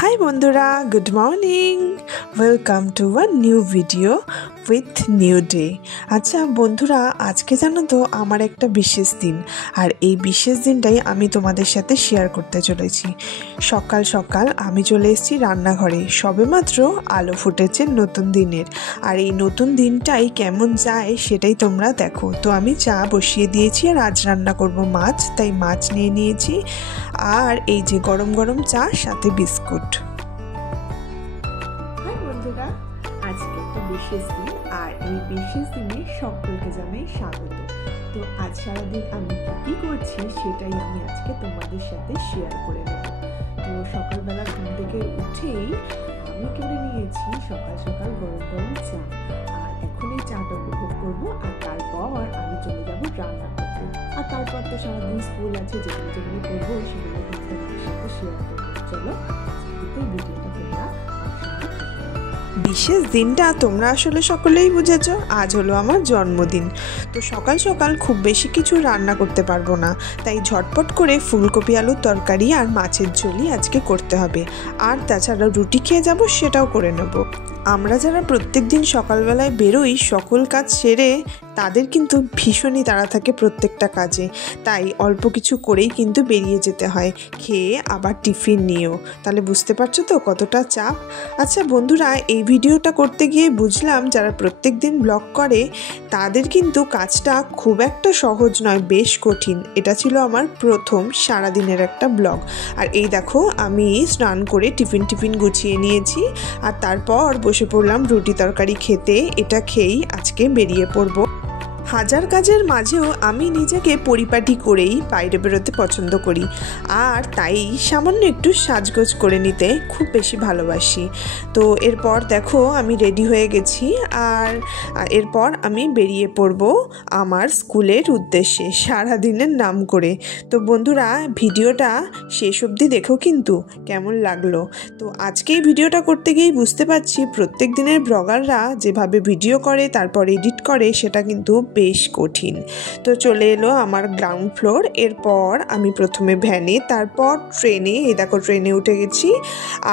High বন্ধুরা, good morning. Welcome to a new video with new day. আচ্ছা বন্ধুরা, আজকে জানো তো আমার একটা বিশেষ দিন, আর এই বিশেষ দিনটাই আমি তোমাদের সাথে শেয়ার করতে চলেছি। সকাল সকাল আমি চলে এসেছি রান্নাঘরে, সবেমাত্র আলো ফুটেছে নতুন দিনের, আর এই নতুন দিনটাই কেমন যায় সেটাই তোমরা দেখো। তো আমি চা বসিয়ে দিয়েছি, আর আজ রান্না করব মাছ, তাই মাছ নিয়ে নিয়েছি, আর এই যে গরম গরম চা, সাথে বিস্কুট। হাই বন্ধুরা, আজকে একটা বিশেষ দিন, আর এই বিশেষ দিনে সকলকে জানাই স্বাগত। তো আজ সারাদিন আমি কী করছি সেটাই আমি আজকে তোমাদের সাথে শেয়ার করে নেব। তো সকালবেলা ঘুম থেকে উঠেই আমি কিনে নিয়েছি সকাল সকাল গরম গরম চা, আর এখন এই চাটা উপভোগ করবো, আর তারপর আমি চলে যাবো রান্না করতে। আর তারপর তো সারাদিন স্কুল আছে, যেগুলো যেগুলো করবো সেগুলো কিন্তু তোমাদের সাথে শেয়ার করবো। চলো আজকে ভিডিওটা তোমরা বিশেষ দিনটা তোমরা আসলে সকলেই বুঝেছো, আজ হলো আমার জন্মদিন। তো সকাল সকাল খুব বেশি কিছু রান্না করতে পারবো না, তাই ঝটপট করে ফুলকপি আলুর তরকারি আর মাছের ঝোলই আজকে করতে হবে। আর তাছাড়া রুটি খেয়ে যাব, সেটাও করে নেব। আমরা যারা প্রত্যেক দিন সকালবেলায় বেরোই, সকল কাজ সেরে তাদের কিন্তু ভীষণই তাড়া থাকে প্রত্যেকটা কাজে, তাই অল্প কিছু করেই কিন্তু বেরিয়ে যেতে হয়, খেয়ে আবার টিফিন নিয়েও। তাহলে বুঝতে পারছো তো কতটা চাপ। আচ্ছা বন্ধুরা, এই ভিডিওটা করতে গিয়ে বুঝলাম যারা প্রত্যেক দিন ব্লগ করে তাদের কিন্তু কাজটা খুব একটা সহজ নয়, বেশ কঠিন। এটা ছিল আমার প্রথম সারাদিনের একটা ব্লগ। আর এই দেখো, আমি স্নান করে টিফিন গুছিয়ে নিয়েছি, আর তারপর বসে পড়লাম রুটি তরকারি খেতে। এটা খেয়েই আজকে বেরিয়ে পড়বো। হাজার কাজের মাঝেও আমি নিজেকে পরিপাটি করেই বাইরে বেরোতে পছন্দ করি, আর তাই সামান্য একটু সাজগোজ করে নিতে খুব বেশি ভালোবাসি। তো এরপর দেখো আমি রেডি হয়ে গেছি, আর এরপর আমি বেরিয়ে পড়ব আমার স্কুলের উদ্দেশ্যে সারাদিনের নাম করে। তো বন্ধুরা, ভিডিওটা শেষ অবধি দেখো কিন্তু কেমন লাগলো। তো আজকে এই ভিডিওটা করতে গিয়েই বুঝতে পারছি প্রত্যেক দিনের ব্লগাররা যেভাবে ভিডিও করে তারপর এডিট করে, সেটা কিন্তু বেশ কঠিন। তো চলে এলো আমার গ্রাউন্ড ফ্লোর। এরপর আমি প্রথমে ভ্যানে, তারপর ট্রেনে, এই দেখো ট্রেনে উঠে গেছি,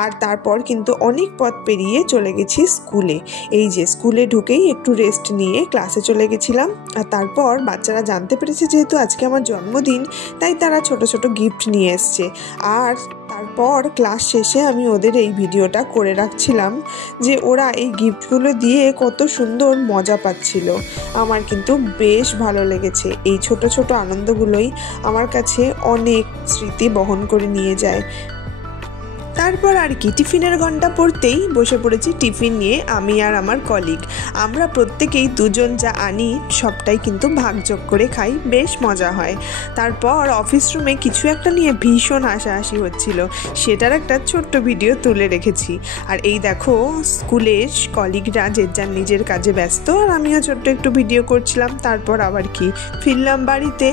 আর তারপর কিন্তু অনেক পথ পেরিয়ে চলে গেছি স্কুলে। এই যে স্কুলে ঢুকেই একটু রেস্ট নিয়ে ক্লাসে চলে গেছিলাম। আর তারপর বাচ্চারা জানতে পেরেছে যেহেতু আজকে আমার জন্মদিন, তাই তারা ছোট ছোট গিফট নিয়ে এসছে। আর তারপর ক্লাস শেষে আমি ওদের এই ভিডিওটা করে রাখছিলাম যে ওরা এই গিফটগুলো দিয়ে কত সুন্দর মজা পাচ্ছিল। আমার কিন্তু বেশ ভালো লেগেছে। এই ছোট ছোট আনন্দগুলোই আমার কাছে অনেক স্মৃতি বহন করে নিয়ে যায়। তারপর আর কি, টিফিনের ঘন্টা পড়তেই বসে পড়েছি টিফিন নিয়ে, আমি আর আমার কলিগ। আমরা প্রত্যেকেই দুজন যা আনি সবটাই কিন্তু ভাগযোগ করে খাই, বেশ মজা হয়। তারপর অফিস রুমে কিছু একটা নিয়ে ভীষণ হাসাহাসি হচ্ছিল, সেটার একটা ছোট্ট ভিডিও তুলে রেখেছি। আর এই দেখো স্কুলের কলিগরা যে যার নিজের কাজে ব্যস্ত, আর আমিও ছোট্ট একটু ভিডিও করছিলাম। তারপর আবার কি ফিরলাম বাড়িতে।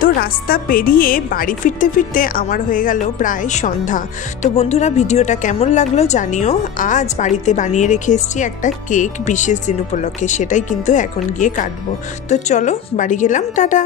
তো রাস্তা পেরিয়ে বাড়ি ফিরতে ফিরতে আমার হয়ে গেল প্রায় সন্ধ্যা। তো বন্ধুরা, ভিডিওটা কেমন লাগলো জানিও। আজ বাড়িতে বানিয়ে রেখে এসেছি একটা কেক বিশেষ দিন উপলক্ষে, সেটাই কিন্তু এখন গিয়ে কাটবো। তো চলো বাড়ি গেলাম, টাটা।